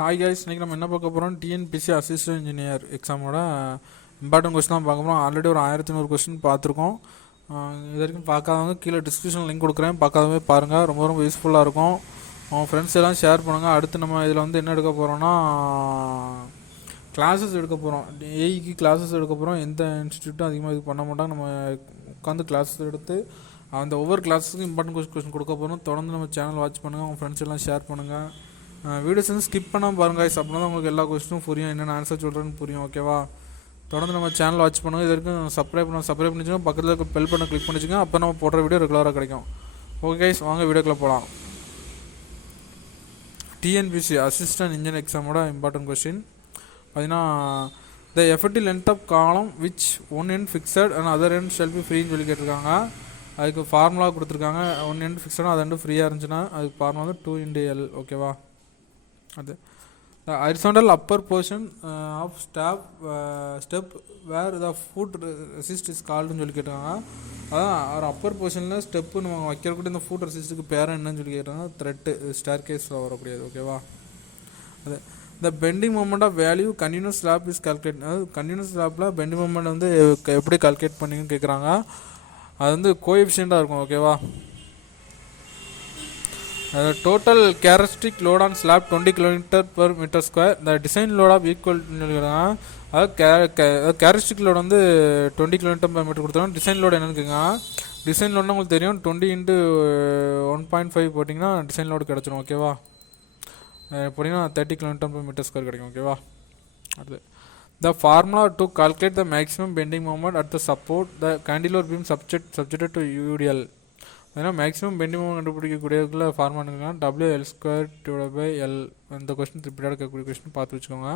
Hi guys, இன்றைக்கி நம்ம என்ன பார்க்க போகிறோம்? டிஎன்பிஎஸ்சி அசிஸ்டன்ட் இன்ஜினியர் எக்ஸாமோட இம்பார்ட்டன்ட் கொஸ்டின் தான் பார்க்க போகிறோம். ஆல்ரெடி ஒரு 1100 கொஸ்டின் பார்த்துருக்கோம். இது வரைக்கும் பார்க்காதவங்க கீழே டிஸ்கிரிப்ஷன் லிங்க் கொடுக்குறேன், பார்க்காதவங்க பாருங்கள். ரொம்ப ரொம்ப யூஸ்ஃபுல்லாக இருக்கும். அவங்க ஃப்ரெண்ட்ஸ் எல்லாம் ஷேர் பண்ணுங்கள். அடுத்து நம்ம இதில் வந்து என்ன எடுக்க போகிறோன்னா, கிளாஸஸ் எடுக்க போகிறோம். ஏஇக்கு கிளாஸஸ் எடுக்க போகிறோம். எந்த இன்ஸ்டியூட்டும் அதிகமாக இது பண்ண மாட்டாங்க. நம்ம உட்காந்து கிளாஸஸ் எடுத்து அந்த ஒவ்வொரு கிளாஸுக்கும் இம்பார்ட்டன்ட் கொஸ்டின் கொடுக்க போகிறோம். தொடர்ந்து நம்ம சேனல் வாட்ச் பண்ணுங்கள், உங்கள் ஃப்ரெண்ட்ஸ் எல்லாம் ஷேர் பண்ணுங்கள். வீடியோஸ் வந்து ஸ்கிப் பண்ணாமல் பாருங்கள். அப்படின்னா தான் உங்களுக்கு எல்லா கொஸ்டினும் புரியும், என்னென்ன ஆன்சர் சொல்கிறேன்னு புரியும். ஓகேவா? தொடர்ந்து நம்ம சேனல் வாட்ச் பண்ணுங்கள். இது வரைக்கும் சப்ஸ்கிரைப் பண்ணிச்சுங்க, பக்கத்தில் இருக்க பெல் பண்ண கிளிக் பண்ணிச்சுங்க. அப்போ நம்ம போடுற வீடியோ ரெகுலராக கிடைக்கும். ஓகே கைஸ், வாங்க வீடியோக்குள்ளே போகலாம். டிஎன்பிஎஸ்சி அசிஸ்டன்ட் இன்ஜினியர் எக்ஸாமோட இம்பார்ட்டன்ட் கொஸ்டின் பார்த்தீங்கன்னா, the effective length of column which one end fixed and other end shall be ஃப்ரீன்னு சொல்லி கேட்டிருக்காங்க. அதுக்கு ஃபார்முலா கொடுத்துருக்காங்க. ஒன் எண்ட் ஃபிக்ஸடும் அது ரெண்டு ஃப்ரீயாக இருந்துச்சுன்னா அதுக்கு ஃபார்முலா வந்து 2 × L. ஓகேவா? அது the horizontal upper portion of step where the foot resist is called ன்னு சொல்லி கேட்டாங்க. அதான் ஒரு அப்பர் போர்ஷனில் ஸ்டெப்பு நம்ம வைக்கிறக்கூடிய இந்த ஃபுட் ரெசிஸ்ட்டுக்கு பேர் என்னன்னு சொல்லி கேட்டாங்க. த்ரெட்டு ஸ்டேர் கேஸில் வரக்கூடியது. ஓகேவா? அது இந்த bending moment of value continuous slab is calculate. அதாவது கண்டினியூஸ் ஸ்லாப்பில் பெண்டிங் மூமெண்ட் வந்து எப்படி கால்குலேட் பண்ணிங்கன்னு கேட்குறாங்க. அது வந்து கோஎஃபிஷியண்ட்டாக இருக்கும். ஓகேவா? Total characteristic load on slab 20 km/m². The design load of equal characteristic load வந்து 20 km/m கொடுத்தாலும் டிசைன் லோடு என்னன்னு கேட்குங்க. டிசைன் லோடுனா உங்களுக்கு தெரியும், 20 × 1.5 போட்டிங்கன்னா டிசைன் லோடு கிடச்சிடும். ஓகேவா? போட்டிங்கன்னா 30 km/m² கிடைக்கும். ஓகேவா? அடுத்து the formula to calculate the maximum bending moment at the support the cantilever beam subjected to UDL. ஏன்னா மேக்ஸிமம் பெண்டிங் மூமெண்ட் கண்டுபிடிக்கக்கூடியதுக்குள்ள ஃபார்முலா WL²/L. இந்த கொஸ்டின் ரிப்பீட்டாக இருக்கக்கூடிய கொஸ்டின் பார்த்து வச்சுக்கோங்க.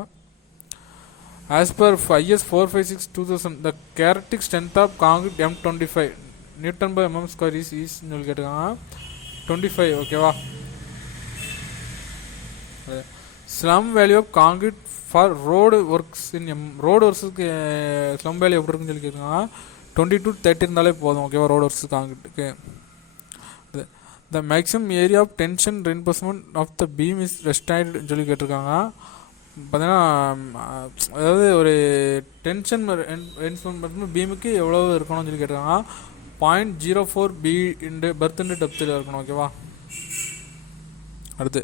As per IS 456/2000 the characteristic strength of concrete M25 Nm/mm² is சொல்லி கேட்டுக்காங்க. 25. ஓகேவா? Slump value of concrete for road works in road ஒர்க்ஸுக்கு ஸ்லம் வேல்யூ எப்படி இருக்குன்னு சொல்லி கேட்குறாங்க. 20 to 30 இருந்தாலே போதும். ஓகேவா? ரோடு ஒர்க்ஸ் காங்கிரீட்டுக்கு. The maximum area of tension reinforcement of the beam is restrained சொல்லி கேட்டிருக்காங்க. பார்த்தீங்கன்னா, அதாவது ஒரு டென்ஷன் ரெயின்ஃபோர்ஸ்மெண்ட் பீமுக்கு எவ்வளோ இருக்கணும்னு சொல்லி கேட்டிருக்காங்க. 0.04 B பர்த் இன்டு டெப்த்தில் இருக்கணும். ஓகேவா? அடுத்து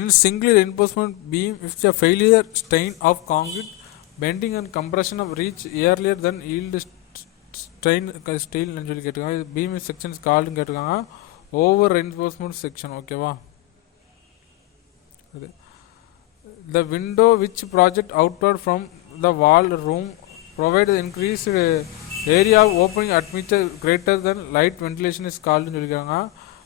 in single reinforcement beam if the failure strain of concrete bending and compression of reach earlier than yield strain steel சொல்லி கேட்டிருக்காங்க. beam sections called கேட்டிருக்காங்க ஓவர் ரெயின்ஃபோர்ஸ்மெண்ட் செக்ஷன். ஓகேவா? The window which project outward from the wall room provide increased area opening admixture greater than light ventilation is கால்டுன்னு சொல்லியிருக்காங்க.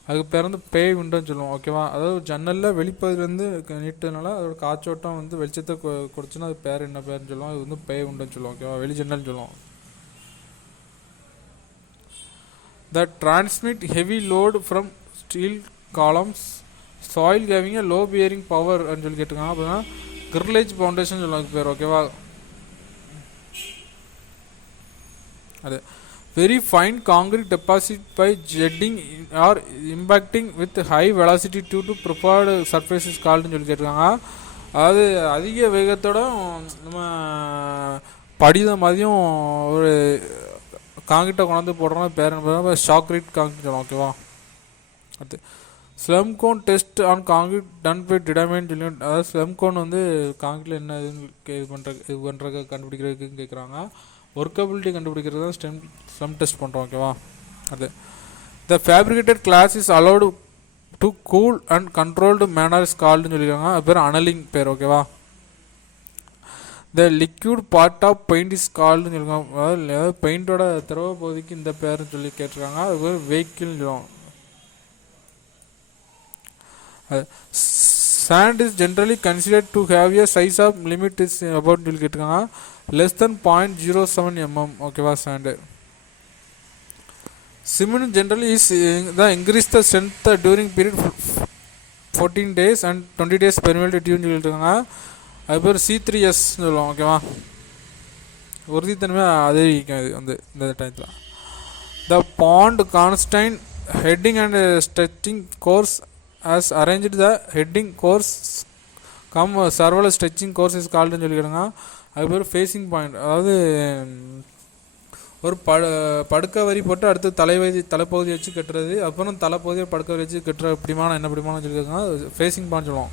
அதுக்கு பேர் வந்து பே விண்டோன்னு சொல்லுவோம். ஓகேவா? அதாவது ஜன்னலில் வெளிப்பகுதியிலேருந்து நீட்டதுனால அதோட காற்றோட்டம் வந்து வெளிச்சத்தை கொடுத்துன்னா அது பேர் என்ன பேர்னு சொல்லுவோம். அது வந்து பே விண்டோன்னு சொல்லுவோம். ஓகேவா? வெளி ஜன்னல்னு சொல்லுவோம். That transmit heavy load from steel columns soil having a low bearing power ன்னு சொல்லி கேட்டிருக்காங்க. அப்படின்னா கிரிலேஜ் ஃபவுண்டேஷன் சொல்லுவாங்க பேர். ஓகேவா? அது very fine concrete deposit by jetting or impacting with high velocity to preferred surfaces கால்டுன்னு சொல்லி கேட்டிருக்காங்க. அதாவது அதிக வேகத்தோட நம்ம படித மாதிரியும் ஒரு காங்கிரீட்டை கொண்டாந்து போடுறோம். பேர் என்ன? ஷாக்ரீட் காங்கிரீட் சொல்லலாம். ஓகேவா? அடுத்து slump cone test on concrete done by determine சொல்லி, அதாவது ஸ்லம் கோன் வந்து காங்கிரீட்டில் என்ன இது பண்ணுறதுக்கு கண்டுபிடிக்கிறதுக்குன்னு கேட்குறாங்க. ஒர்க்கபிலிட்டி கண்டுபிடிக்கிறது தான் ஸ்லம் டெஸ்ட் பண்ணுறோம். ஓகேவா? அது the fabricated glass is allowed to cool and controlled manner is கால்டுன்னு சொல்லியிருக்காங்க. அது பேர் அனலிங் பேர். ஓகேவா? The liquid part of paint is கால்டுன்னு சொல்லியிருக்காங்க. அதாவது பெயிண்டோட திரவ பகுதிக்கு இந்த பேர்னு சொல்லி கேட்டிருக்காங்க. அது பேர் வெஹிக்கிள்னு சொல்லுவோம். Sand is generally considered to have a size of limit is about சொல்லி கேட்டிருக்காங்க. Less than 0.07 mm. ஓகேவா? Sand cement generally is the increase the strength during period 14 days and 20 days permeability டியூன்னு சொல்லியிருக்காங்க. அது பேர் C3S சொல்லுவோம். ஓகேவா? உறுதித்தன்மையாக அதிகரிக்கும் இது வந்து இந்த டயத்தில். The bond constant heading and stretching course as arranged the heading course several stretching course is கால்டுன்னு சொல்லிக்கிடுங்க. அது பேர் ஃபேஸிங் பாயிண்ட், அதாவது ஒரு படுக்க வரி போட்டு அடுத்து தலைப்பகுதி வச்சு கட்டுறது, அப்புறம் தலைப்பகுதியை படுக்க வரி வச்சு கட்டுற பிடிமான என்ன பிடிமானம் சொல்லியிருக்காங்க, ஃபேஸிங் பாயிண்ட் சொல்லுவோம்.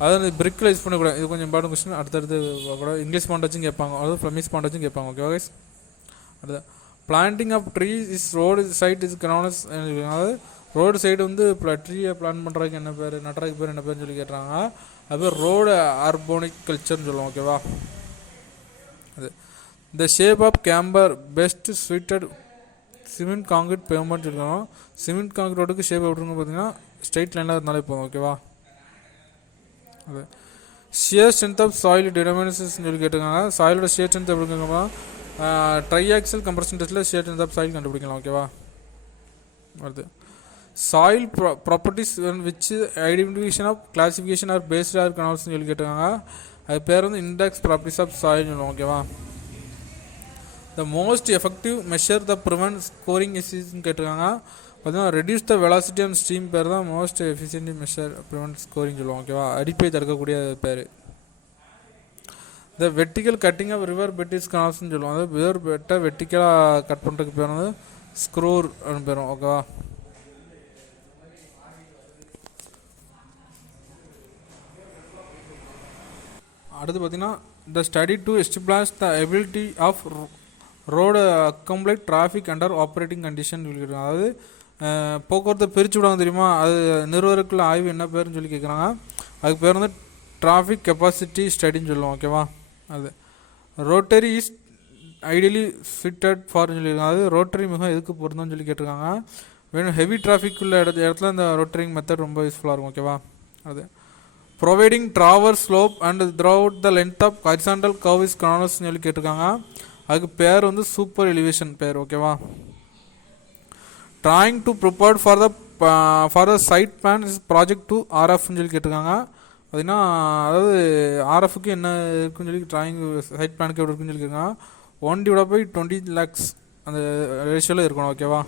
அதாவது பிரிக்கில் யூஸ் பண்ணக்கூடாது. இது கொஞ்சம் இம்பார்ட்டன் கொஸ்டின், அடுத்தடுத்து கூட இங்கிலீஷ் பாயிண்ட் வச்சும் கேட்பாங்க, அதாவது ஃப்ளமிஷ் பாயிண்ட் வச்சும் கேட்பாங்க. Okay guys. அடுத்த planting of trees is road side is known as, அதாவது ரோடு சைடு வந்து ட்ரீயை பிளான் பண்ணுறதுக்கு என்ன பேர், நட்டுறதுக்கு பேர் என்ன பேர்னு சொல்லி கேட்டுறாங்க. அது ரோடு ஆர்போனிக் கல்ச்சர்னு சொல்லுவோம். ஓகேவா. அது the shape of camber best suited cement concrete pavement இருக்கணும். சிமெண்ட் காங்கிரீட் ரோடுக்கு ஷேப் எப்படின்னு பார்த்தீங்கன்னா ஸ்ட்ரெயிட் லைனில் இருந்தாலே போதும். ஓகேவா. அது ஷியர் ஸ்ட்ரென்த் ஆஃப் சாயில் டிட்டர்மினன்ஸ்னு சொல்லி கேட்டிருக்காங்க. சாயிலோட ஷியர் ஸ்ட்ரென்த் எப்படி இருக்குன்னா ட்ரைஆக்சல் கம்ப்ரஷன் டெஸ்ட்டில் ஷியர் ஸ்ட்ரென்த் ஆஃப் சாயில் கண்டுபிடிக்கலாம். ஓகேவா. வருது soil properties which identification of classification are based are கனால்ஸ்னு சொல்லி கேட்டிருக்காங்க. அது பேர் வந்து இண்டெக்ஸ் ப்ராப்பர்ட்டிஸ் ஆஃப் சாயில் சொல்லுவோம். ஓகேவா. The most effective measure the prevent scouring இஷ்யூஸ்ன்னு கேட்டிருக்காங்க. பார்த்தீங்கன்னா reduce the velocity and stream பேர் தான் most efficient measure prevent scouring சொல்லுவோம். ஓகேவா. அடிப்பை தடுக்கக்கூடிய பேர். The vertical cutting of river beds is கனால்ஸ்ன்னு சொல்லுவோம். அதாவது ரிவர் பெட்டை வெர்டிக்கலாக கட் பண்ணுறதுக்கு பேர் வந்து ஸ்க்ரூர் அப்படின்னு பேரும். ஓகேவா. அடுத்து பார்த்தீங்கன்னா the study to establish the ability of road a complete traffic under operating condition சொல்லியிருக்காங்க. அதாவது போக்குவரத்தை பிரித்து விடாங்க தெரியுமா, அது நிறுவனக்குள்ள ஆய்வு என்ன பேர்னு சொல்லி கேட்குறாங்க. அதுக்கு பேர் வந்து டிராஃபிக் கெப்பாசிட்டி ஸ்டடின்னு சொல்லுவோம். ஓகேவா. அது ரோட்டரி இஸ் ஐடியலி ஃபிட்டட் ஃபார்னு சொல்லியிருக்காங்க. அது ரோட்டரி மிகவும் எதுக்கு பொருந்தோம்னு சொல்லி கேட்டிருக்காங்க. வேணும் ஹெவி டிராஃபிக் உள்ள இடத்துல இந்த ரோட்டரிங் மெத்தட் ரொம்ப யூஸ்ஃபுல்லாக இருக்கும். ஓகேவா. அது providing traverse slope and throughout the length of horizontal curve is கனால்ஸ்னு சொல்லி கேட்டிருக்காங்க. அதுக்கு பேர் வந்து சூப்பர் எலிவேஷன் பேர். ஓகேவா. Drawing to prepared for the site plan is project to ஆர்எஃப்னு சொல்லி கேட்டிருக்காங்க. பார்த்தீங்கன்னா அதாவது ஆர்எஃப்க்கு என்ன இருக்குன்னு சொல்லி ட்ராயிங் சைட் பிளானுக்கு எப்படி இருக்குன்னு சொல்லியிருக்காங்க. 1/20 lakhs அந்த ரேஷியோவில் இருக்கணும். ஓகேவா.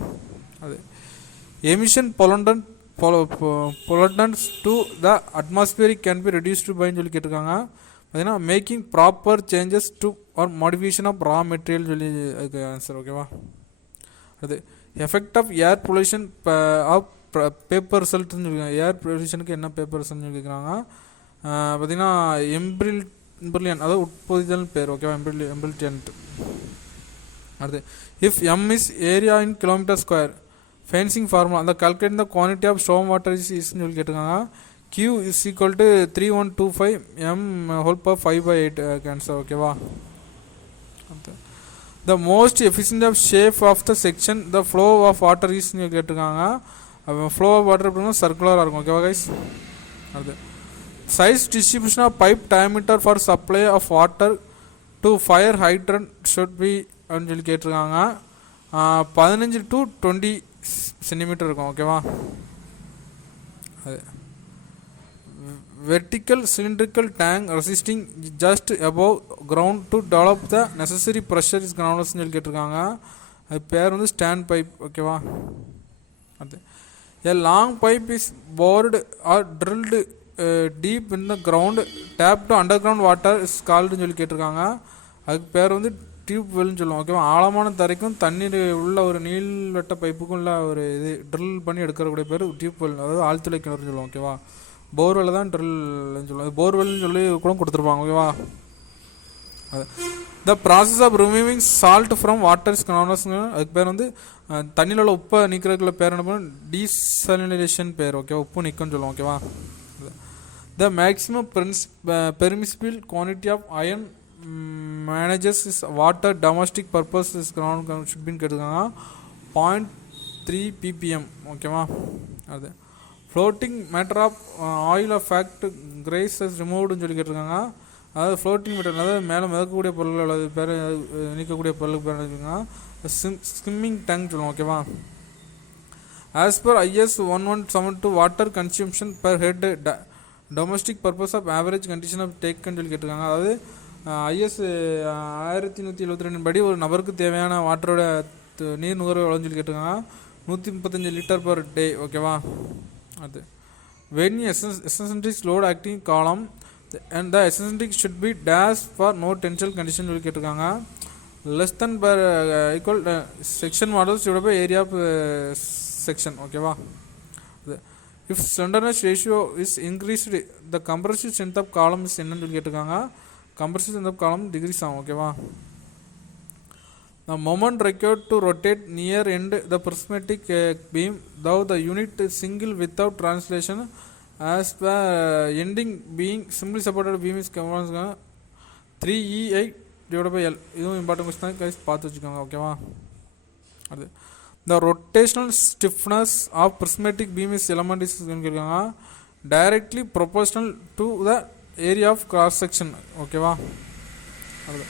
அது emission pollutants to the atmosphere can be reduced by சொல்லி கேட்டிருக்காங்க. பார்த்தீங்கன்னா making proper changes to or modification of raw material சொல்லி அதுக்கு ஆன்சர். ஓகேவா. அது effect of air pollution of paper ரிசல்ட்னு சொல்லியிருக்காங்க. ஏர் பொல்யூஷனுக்கு என்ன பேப்பர் ரிசல்ட்னு சொல்லி கேட்குறாங்க. பார்த்தீங்கன்னா எம்பிரிலியன் அதாவது உட்பொதிதல் பேர். ஓகேவா. எம்பிரிலியன்ட். அடுத்து if m is area in kilometre square fencing formula அந்த calculate the quantity of storm water இஸ்ன்னு சொல்லி கேட்டிருக்காங்க. Q is equal to 3125 m whole power 5/8 cancel. ஓகேவா. The most efficient of shape of the section the flow of water is கேட்டிருக்காங்க. Flow of water அப்படின்னா சர்க்குலராக இருக்கும். ஓகேவா கைஸ். அது size distribution of pipe diameter for supply of water to fire hydrant should be அப்படின்னு சொல்லி கேட்டிருக்காங்க. 15 to 20 centimetre இருக்கும். ஓகேவா. அது vertical cylindrical tank resisting just above ground to develop the necessary pressure is ground சொல்லி கேட்டிருக்காங்க. அது பேர் வந்து ஸ்டாண்ட் பைப். ஓகேவா. அது a long pipe is bored or drilled deep in the ground tap to underground water is called சொல்லி கேட்டிருக்காங்க. அதுக்கு பேர் வந்து டியூப் வெல்னு சொல்லுவோம். ஓகேவா. ஆழமான தரைக்கும் தண்ணீர் உள்ள ஒரு நீள்வட்ட பைப்புக்கும் உள்ள ஒரு இது ட்ரில் பண்ணி எடுக்கிறக்கூடிய பேர் டியூப் வெல், அதாவது ஆழ்துளை கிணறுன்னு சொல்லுவோம். ஓகேவா. போர்வெல்ல தான் ட்ரில்னு சொல்லுவாங்க. போர்வெல்னு சொல்லி கூட கொடுத்துருப்பாங்க. ஓகேவா. The process of removing salt from waters கனால்ஸ்ங்க அதுக்கு பேர் வந்து தண்ணியில் உள்ள உப்பை நீக்கிறதுக்குள்ள பேர் என்ன பண்ணும் டீசலினேஷன் பேர். ஓகேவா. உப்பு நீக்கம்னு சொல்லுவோம். ஓகேவா. The maximum permissible quantity of iron manganese is water domestic purpose is ground ஷுட்பின்னு கேட்டிருக்காங்க. 0.3 ppm. ஓகேவா. அது floating matter of oil of fact greases ரிமூவ்டுன்னு சொல்லி கேட்டிருக்காங்க. அதாவது ஃப்ளோட்டிங் மேட்டர் அதாவது மேலே மிதக்கக்கூடிய பொருள் அல்லது பேர் நீக்கக்கூடிய பொருளுக்கு பேர் வச்சுருக்காங்க. ஸ்கிம்மிங் டேங்க் சொல்லுவோம். ஓகேவா. As per IS 1172 water consumption per head domestic purpose of average condition of டேக்குன்னு சொல்லி கேட்டிருக்காங்க. அதாவது IS 1172 படி ஒரு நபருக்கு தேவையான வாட்டரோட நீர் நுகர்வு எவ்வளோன்னு சொல்லி கேட்டிருக்காங்க. 135 லிட்டர் பர் டே. ஓகேவா. அது வென் எசன்ட்ரிக் லோட் ஆக்டிங் காலம் and the eccentric should be dash for no tensile condition சொல்லி கேட்டிருக்காங்க. less than per equal section models divided by area of section. ஓகேவா? if slenderness ratio is increased the compressive strength of column is என்னன்னு சொல்லி கேட்டிருக்காங்க. compressive strength of column decrease ஆகும். ஓகேவா? the moment required to rotate near end the prismatic beam though the unit single without translation as the ending being simply supported beam is 3EI divided by L. இதுவும் important question தான் guys, பார்த்து வச்சுக்கோங்க. ஓகேவா? அது the rotational stiffness of prismatic beam is element is கேட்குறாங்க directly proportional to the area of cross section. ஓகேவா? அது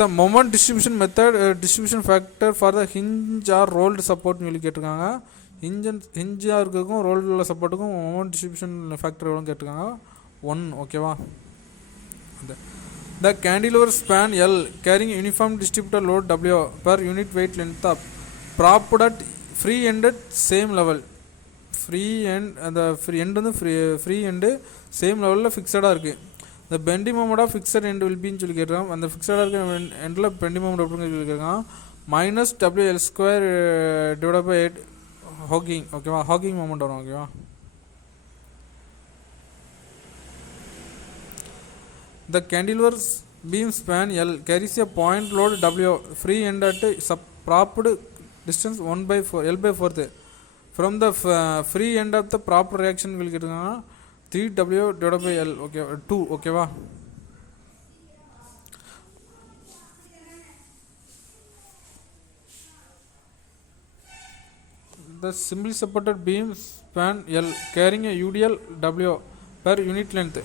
the moment distribution method distribution factor for the hinge or rolled support சொல்லி கேட்டிருக்காங்க. ஹிஞ்சாக இருக்கிறதுக்கும் ரோல்டில் சப்போர்ட்டுக்கும் மொமெண்ட் டிஸ்ட்ரிபியூஷன் ஃபேக்டர் எவ்வளோ கேட்டிருக்காங்க? 1. ஓகேவா? the cantilever span L carrying uniform distributed load W per unit weight length of propped at free end at same level. free end அந்த free end வந்து free end same லெவலில் ஃபிக்ஸடாக இருக்குது. the bending moment of fixed end will be சொல்லி கேட்டிருக்காங்க. அந்த ஃபிக்ஸடாக இருக்கிற எண்டில் bending moment எப்படின்னு சொல்லி கேட்குறாங்க. minus WL square divided by 8 Hawking. ஓகேவா? ஹாக்கிங் மொமெண்ட் வரும். ஓகேவா? the cantilever beam span L carries a point load W free end at propped distance 1 by 4 L by 4th from the free end of the proper reaction will get 3W divided by L. okay 2. ஓகேவா? the simply supported beam span L carrying a UDL W per unit length.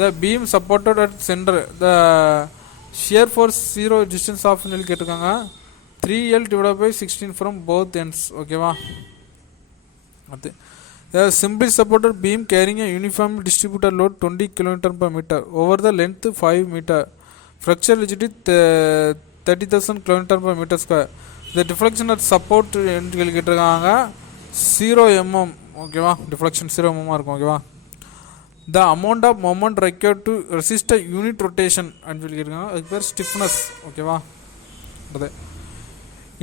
The beam supported at center. The shear force 0 distance of சொல்லி கேட்டிருக்காங்க. 3L divided by 16 from both ends. ஓகேவா? அது the simply supported beam carrying a uniform distributed load 20 kN per meter over the length 5 meter. Fracture rigidity 30,000 kN per meter square. the deflection at support என்று சொல்லி கேட்டிருக்காங்க. 0 mm. ஓகேவா? deflection 0 mm இருக்கும். ஓகேவா? the amount of moment required to resist a unit rotation and will get அதுக்கு பேர் stiffness. ஓகேவா? அது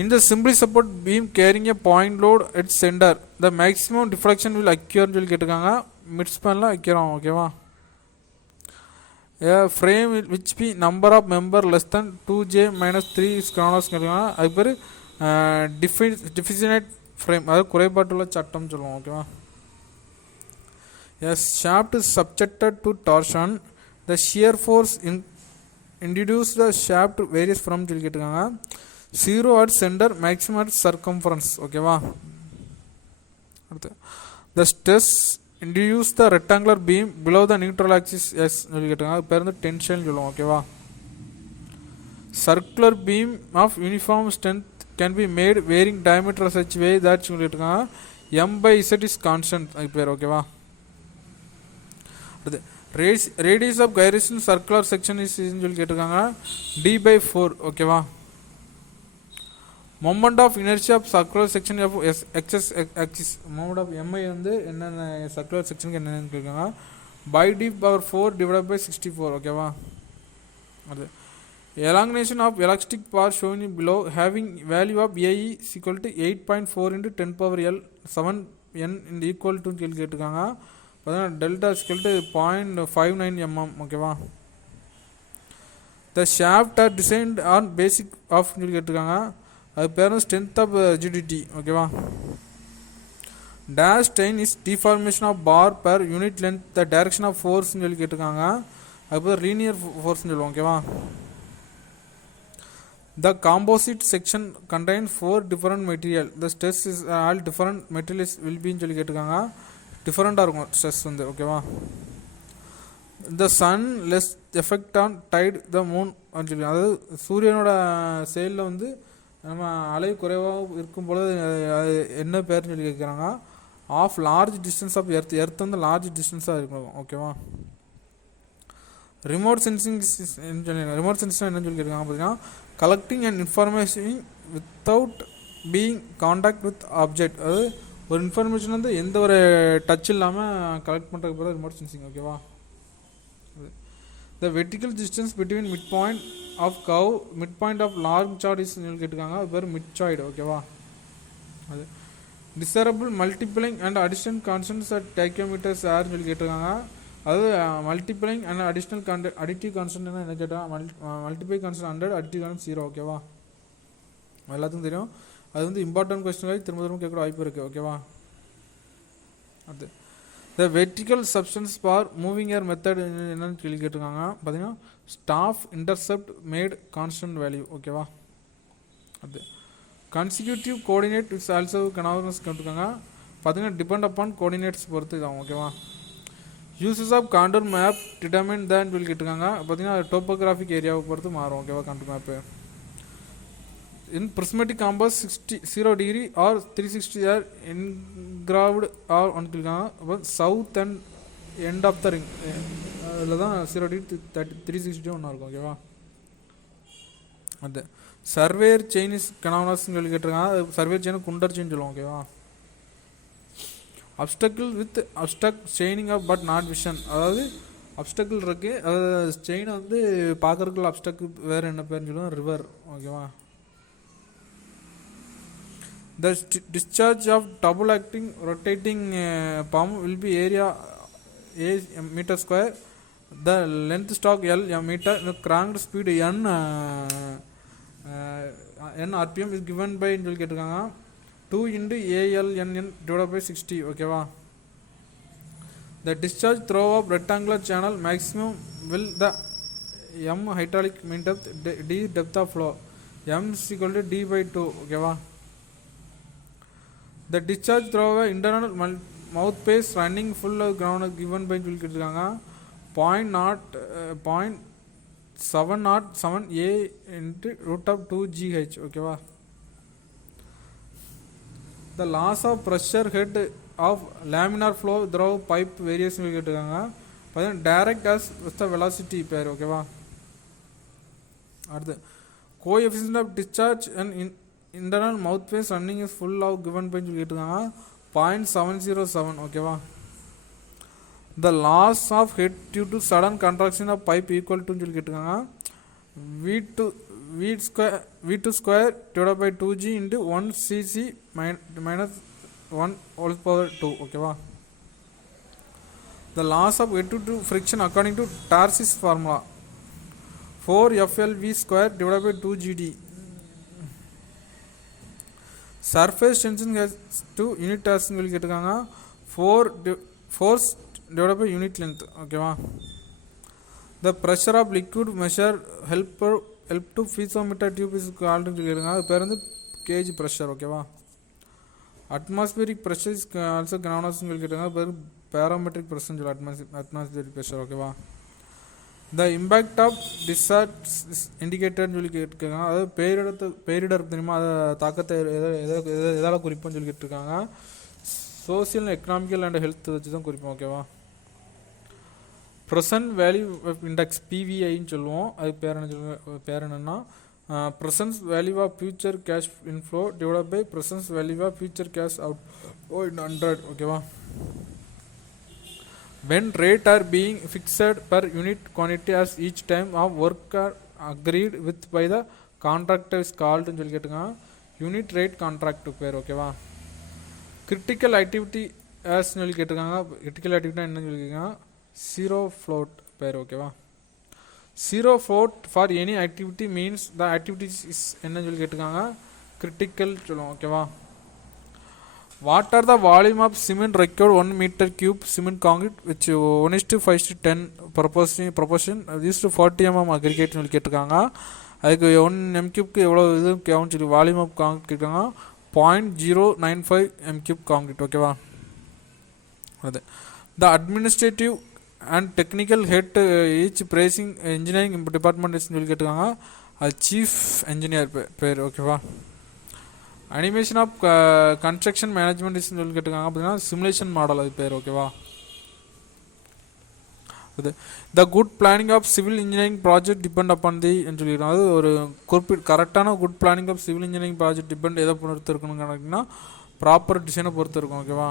in the simply support beam carrying a point load at center the maximum deflection will occur ன்னு சொல்லி கேட்டிருக்காங்க. mid spanல occur ஆகும். ஓகேவா? a frame which be number of member less than 2j minus 3 is chronos கேட்டிருக்காங்க. அதுக்கு பேர் deficient frame, அதாவது குறைபாட்டுள்ள சட்டம் சொல்லுவோம். ஓகேவா? a shaft is subjected to torsion the shear force introduced the shaft varies from சொல்லி கேட்டிருக்காங்க. 0 at center maximum at circumference. ஓகேவா? அடுத்து the stress induced the rectangular beam below the neutral axis S சொல்லி கேட்டிருக்காங்க. அது பேர் வந்து டென்ஷன் சொல்லுவோம். ஓகேவா? circular beam of uniform strength can be made varying diameter such way that சொல்லி கேட்டிருக்காங்க. M by Z is constant. அது பேர். ஓகேவா? radius of gyration circular section is சொல்லி கேட்டிருக்காங்க. D by 4. ஓகேவா? moment of inertia of circular section of x axis moment of mi வந்து என்னென்ன circular sectionக்கு என்னென்னு கேட்குறாங்க. by d power 4 divided by 64. ஓகேவா? அது elongation of elastic bar shown below having value of AE is equal to 8.4 into 10 power L 7 n and equal to சொல்லி கேட்டிருக்காங்க. delta is equal to 0.59 mm. ஓகேவா? the shaft are designed on basic of சொல்லி கேட்டிருக்காங்க. அது பேர் strength of rigidity. ஓகேவா? dash strain is deformation of bar per unit length the direction of force சொல்லி கேட்டிருக்காங்க. அது பேர் linear force சொல்லுவோம். ஓகேவா? the composite section contains 4 different material the stress is all different materials will be சொல்லி கேட்டிருக்காங்க. டிஃபரெண்டாக இருக்கும் ஸ்ட்ரெஸ் வந்து. ஓகேவா? the sun less effect on tide the moon அப்படின்னு சொல்லி, அதாவது சூரியனோட செயலில் வந்து நம்ம அலை குறைவாக இருக்கும் பொழுது அது என்ன பேர்னு சொல்லி கேட்குறாங்க. Of large distance of earth வந்து லார்ஜ் டிஸ்டன்ஸாக இருக்கும். ஓகேவா? ரிமோட் சென்சிங் ரிமோட் சென்சிங் என்னன்னு சொல்லி கேட்குறாங்க பார்த்தீங்கன்னா collecting and information without being contact with object, அதாவது ஒரு இன்ஃபர்மேஷன் வந்து எந்த ஒரு டச் இல்லாமல் கலெக்ட் பண்ணுறதுக்கு பேர் ரிமோட் சென்சிங். ஓகேவா? The vertical distance between midpoint of long chart is கேட்டிருக்காங்க. அது பேர் midchoid. ஓகேவா? அது desirable multiplying and addition constants at tachometers are சொல்லி கேட்டிருக்காங்க. அது மல்டிப்ளைங் அண்ட் அடிட்டிவ் கான்ஸ்டன்ட் என்ன கேட்டால் மல்டிப்ளை கான்ஸ்டன்ட் 100, அடிட்டிவ் கான்ஸ்டன்ட் 0. ஓகேவா? எல்லாத்துக்கும் தெரியும். அது வந்து இம்பார்ட்டன்ட் கொஸ்டின் திரும்ப திரும்ப கேட்குற வாய்ப்பு இருக்குது. ஓகேவா? அது the vertical substance for moving air method என்னன்னு கேள்வி கேட்டிருக்காங்க. பார்த்தீங்கன்னா staff intercept made constant value. ஓகேவா? அது கன்சிக்யூட்டிவ் கோஆர்டினேட் இட்ஸ் ஆல்சோ கனாவர்னஸ் கேட்டிருக்காங்க. பார்த்தீங்கன்னா டிபெண்ட் அப்பான் கோஆர்டினேட்ஸ் பொறுத்து இதாகும். ஓகேவா? Uses of contour map determine தான் சொல்லி கேட்டிருக்காங்க. பார்த்தீங்கன்னா டோப்போகிராஃபிக் ஏரியாவை பொறுத்து மாறும். ஓகேவா? Contour map in prismatic compass 0 degree or 360 are engraved or on south and end of the ring அதில் தான் 0 degree 360 ஒன்றா இருக்கும். ஓகேவா? அது சர்வேர் செயின் இஸ் கனாவனஸ் சொல்லி கேட்டிருக்காங்க. சர்வேர் செயின் குண்டர் செயின் சொல்லுவோம். ஓகேவா? Obstacle with obstacle chaining of but not vision. அதாவது அப்டக்கிள் இருக்குது, அதாவது செயினை வந்து பார்க்குறதுக்குள்ள அப்டக்கு வேறு என்ன பேருன்னு சொல்லுவோம், ரிவர். ஓகேவா? The discharge of double acting rotating pump will be area a meter square. The length stroke L meter. The cranked speed n rpm is given by 2 into ALNN divided by 60. ஓகேவா? The discharge through of rectangular channel maximum will the m hydraulic mean depth d depth of flow m is equal to d by 2. ஓகேவா? The discharge through a internal mouth pace running full of ground given by கேட்டிருக்காங்க. 0.707 a into root of 2 gh. ஓகேவா? The loss of pressure head of laminar flow through pipe variation கேட்டிருக்காங்க. பார்த்தீங்கன்னா direct as with the velocity pair. ஓகேவா? அடுத்து coefficient of discharge and internal mouth pace running is full of given by கேட்டிருக்காங்க. 0.707. ஓகேவா? The loss of head due to sudden contraction of pipe equal to சொல்லி கேட்டிருக்காங்க. V2 square divided by 2g into 1 cc minus 1 whole power 2. ஓகேவா? The loss of head to friction according to Tarsis formula 4FLV square divided by 2GD. Surface tension has 2 unit tension will கேட்டிருக்காங்க. 4 force divided by unit length. ஓகேவா? The pressure of liquid measure help to piezometer tube is called கேட்டிருக்காங்க. அது பேர் வந்து gauge pressure. ஓகேவா? Atmospheric pressure is also கிரானோஸ் கேட்டிருக்காங்க. பேர் parametric pressure சொல்லி அட்மாஸ்பியரிக் ப்ரெஷர். ஓகேவா? The impact of discharge is indicated சொல்லி கேட்டிருக்காங்க. அதாவது பேரிடர் தெரியுமா, அதை தாக்கத்தை எதால் குறிப்போம்னு சொல்லி கேட்டிருக்காங்க. சோசியல் எக்கனாமிக்கல் அண்ட் ஹெல்த் வச்சு தான் குறிப்போம். ஓகேவா? ப்ரெசன்ட் வேல்யூ இண்டெக்ஸ் பிவிஐன்னு சொல்லுவோம். அது பேர் என்னன்னா presence value of future cash inflow divide by presence value of future cash out in 100. ஓகேவா? When rate are being fixed per unit quantity as each time of work are agreed with by the contractor is called ன்னு சொல்லி கேட்டுருக்காங்க. Unit rate contract பேர். ஓகேவா? Critical activity as சொல்லி கேட்டிருக்காங்க. Critical activity என்னன்னு சொல்லியிருக்காங்க. ஜீரோ ஃப்ளோட் பேர். ஓகேவா? Zero float for any activity means the activities is என்னன்னு சொல்லி கேட்டிருக்காங்க. கிரிட்டிக்கல் சொல்லுவோம். ஓகேவா? What are the volume of cement required 1 meter cube cement concrete which 1:5:10 proportion used to 40 mm aggregate சொல்லி கேட்டிருக்காங்க. அதுக்கு 1 m3க்கு எவ்வளோ இது கேவும் சொல்லி வால்யூம் ஆஃப் காங்கிரீட் கேட்குறாங்க. 0.095 m3 காங்கிரீட். ஓகேவா? அது the administrative and technical head each பிரேசிங் இன்ஜினியரிங் டிபார்ட்மெண்ட் சொல்லி கேட்டிருக்காங்க. அது சீஃப் இன்ஜினியர் பேர். ஓகேவா? அனிமேஷன் ஆஃப் கன்ஸ்ட்ரக்ஷன் மேனேஜ்மெண்ட் சொல்லி கேட்டிருக்காங்க. பார்த்தீங்கன்னா சிமுலேஷன் மாடல் அது பேர். ஓகேவா? அது the good planning of civil engineering project depend upon the சொல்லியிருக்காங்க. அது ஒரு கரெக்டான good planning of civil engineering project depend எதை பொறுத்து இருக்கணும்னு கேட்டிங்கன்னா ப்ராப்பர் டிசைனை பொறுத்து இருக்கும். ஓகேவா?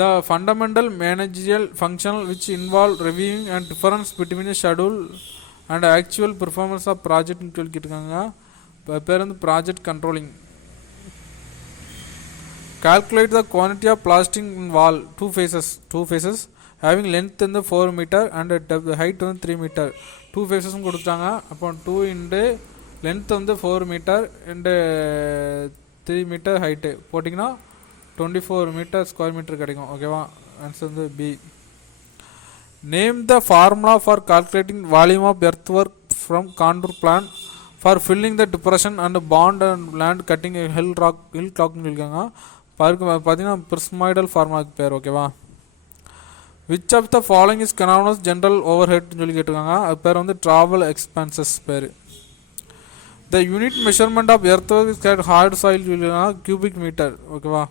The fundamental managerial function which involve reviewing and difference between a schedule and actual performance of project சொல்லி கேட்டிருக்காங்க. பேர் வந்து project controlling. Calculate the quantity of plastic in wall, two faces having length வந்து 4 meter and height வந்து 3 meter. Two ஃபேஸஸும் கொடுத்தாங்க. அப்போ 2 into length வந்து 4 metre and 3 metre height போட்டிங்கன்னா 24 மீட்டர் ஸ்கொயர் மீட்டர் கிடைக்கும். ஓகேவா, ஆன்சர் வந்து B. Name the formula for calculating volume of earth work from contour plan for filling the depression and pond and land cutting hill கிளாக்னு சொல்லியிருக்காங்க. பார்த்தீங்கன்னா prismoidal ஃபார்முலாக்கு பேர். ஓகேவா, which of the following is known as general over ஹெட்னு சொல்லி கேட்டிருக்காங்க. அது பேர் வந்து ட்ராவல் எக்ஸ்பென்சஸ் பேர். The unit measurement of earth work is hard soil சொல்லியிருக்காங்க, கியூபிக் மீட்டர். ஓகேவா,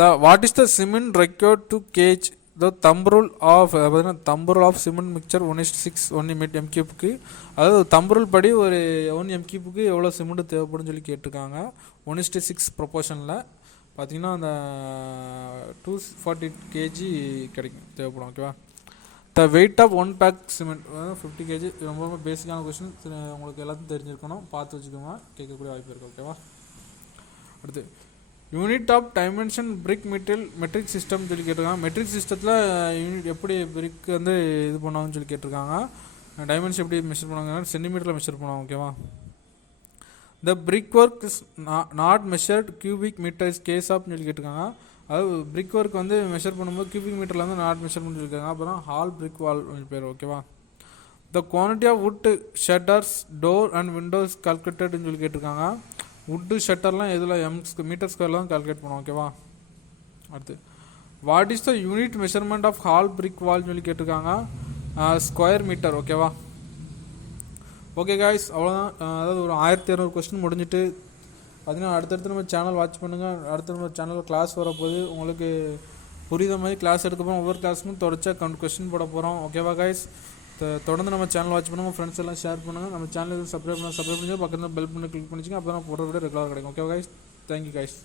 the what is the cement required to gauge the thumb rule of cement mixer 1:6 1 எம்கியூப்க்கு. அதாவது தம்ப் ரூல் படி ஒரு 1 எம்கியூப்க்கு எவ்வளோ சிமெண்ட் தேவைப்படும்னு சொல்லி கேட்டிருக்காங்க. 1:6 ப்ரொபோர்ஷனில் பார்த்தீங்கன்னா அந்த 240 kg கிடைக்கும் தேவைப்படும். ஓகேவா, the weight of 1 bag cement 50 kg. ரொம்ப ரொம்ப பேசிக்கான கொஸ்டின், உங்களுக்கு எல்லாத்தையும் தெரிஞ்சிருக்கணும், பார்த்து வச்சுக்கோங்க, கேட்கக்கூடிய வாய்ப்பு இருக்குது. ஓகேவா, அடுத்து unit of dimension brick metric system சொல்லி கேட்டிருக்காங்க. மெட்ரிக் சிஸ்டத்தில் யூனிட் எப்படி பிரிக் வந்து இது பண்ணுவாங்கன்னு சொல்லி கேட்டிருக்காங்க. டைமென்ஷன் எப்படி மெஷர் பண்ணுவாங்க, சென்டிமீட்டரில் மெஷர் பண்ணுவாங்க. ஓகேவா, the brick work is not measured cubic metre is case ஆஃப்னு சொல்லி கேட்டிருக்காங்க. அதாவது பிரிக் ஒர்க் வந்து மெஷர் பண்ணும்போது கியூபிக் மீட்டரில் வந்து நாட் மெஷர் பண்ணி சொல்லியிருக்காங்க. அப்புறம் ஹால் பிரிக் வால் பேர். ஓகேவா, the quantity of wood shutters door and windows கால்குலேட்டட்னு சொல்லி கேட்டிருக்காங்க. வுட்டு ஷட்டர்லாம் எதில் மீட்டர் ஸ்கொயரில் தான் கால்குலேட் பண்ணுவோம். ஓகேவா, அடுத்து what is the unit measurement of hall brick வால்னு சொல்லி கேட்டிருக்காங்க, ஸ்கொயர் மீட்டர். ஓகேவா, ஓகே காய்ஸ், அவ்வளோதான். அதாவது ஒரு 1200 கொஸ்டின் முடிஞ்சிட்டு பார்த்தீங்கன்னா அடுத்தடுத்து நம்ம சேனல் வாட்ச் பண்ணுங்கள். அடுத்த நம்ம சேனலில் கிளாஸ் வரப்போது உங்களுக்கு புரியுத மாதிரி கிளாஸ் எடுக்கப்போம். ஒவ்வொரு கிளாஸுக்கும் தொடர்ச்சா கொஸ்டின் போட போகிறோம். ஓகேவா காய்ஸ், தொடர்ந்து நம்ம சேனல் வாட்ச் பண்ணுங்கள், ஃப்ரெண்ட்ஸ் எல்லாம் ஷேர் பண்ணுங்கள். நம்ம சேனல் சப்ஸ்கிரைப் பண்ணி பக்கத்தில் பெல் பண்ணி கிளிக் பண்ணிச்சிங்க, அப்போ தான் போடுற விட ரெகுலராக கிடைக்கும். ஓகேவா காய்ஸ், தேங்க்யூ காய்ஸ்.